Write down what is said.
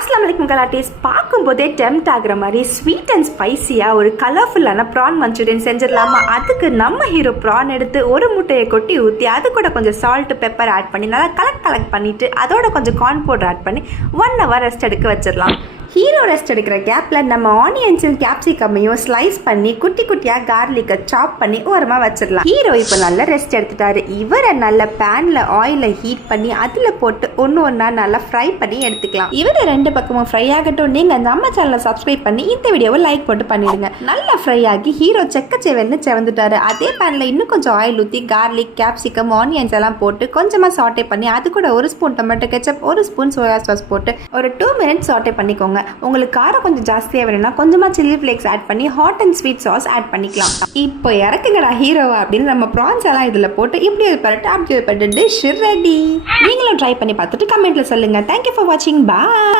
அஸ்ஸலாமு அலைக்கும் கலாட்டீஸ். பார்க்கும்போதே டெம்ட் ஆகுற மாதிரி ஸ்வீட் அண்ட் ஸ்பைசியாக ஒரு கலர்ஃபுல்லான ப்ரான் மஞ்சூரியன் செஞ்சிடலாமா? அதுக்கு நம்ம ஹீரோ ப்ரான் எடுத்து ஒரு முட்டையை கொட்டி ஊற்றி அது கூட கொஞ்சம் சால்ட் பெப்பர் ஆட் பண்ணி நல்லா கலெக்ட் பண்ணிவிட்டு அதோட கொஞ்சம் கார்ன் பவுடர் ஆட் பண்ணி 1 hour ரெஸ்ட் எடுக்க வச்சிடலாம். ஹீரோ ரெஸ்ட் எடுக்கிற கேப்பில் நம்ம ஆனியன்ஸையும் கேப்சிகமையும் ஸ்லைஸ் பண்ணி குட்டி குட்டியாக கார்லிக்கை சாப் பண்ணி ஓரமாக வச்சிடலாம். ஹீரோ இப்போ நல்லா ரெஸ்ட் எடுத்துட்டாரு. இவரை நல்ல பேனில் ஆயிலை ஹீட் பண்ணி அதில் போட்டு ஒன்றா நல்லா ஃப்ரை பண்ணி எடுத்துக்கலாம். இவரை 2 பக்கமும் ஃப்ரை ஆகட்டும். நீங்கள் நம்ம சேனலை சப்ஸ்கிரைப் பண்ணி இந்த வீடியோவை லைக் போட்டு பண்ணிடுங்க. நல்லா ஃப்ரை ஆகி ஹீரோ செவன்னு செவந்துட்டாரு. அதே பேனில் இன்னும் கொஞ்சம் ஆயில் ஊற்றி கார்லிக் கேப்சிகம் ஆனியன்ஸ் எல்லாம் போட்டு கொஞ்சமாக சாட்டே பண்ணி அது கூட 1 spoon tomato ketchup 1 spoon soya sauce போட்டு ஒரு 2 minutes சாட்டே பண்ணிக்கோங்க. உங்களுக்கு காரம் கொஞ்சம் ஜாஸ்தியாக வேணும்னா கொஞ்சமாக சில்லி ஃப்ளேக்ஸ் ஆட் பண்ணி hot and sweet sauce add பண்ணிக்கலாம். இப்போ இறக்குங்கடா ஹீரோவா அப்படின்னு நம்ம ப்ரான்ஸ் எல்லாம் இதில் போட்டு இப்படி ஒரு பரட்டு அப்படி ஒரு பரட்டு டிஷ் ரெடி. நீங்களும் ட்ரை பண்ணி பார்த்துட்டு கமெண்ட்ல சொல்லுங்க. தேங்க்யூ ஃபார் வாட்சிங். பாய்.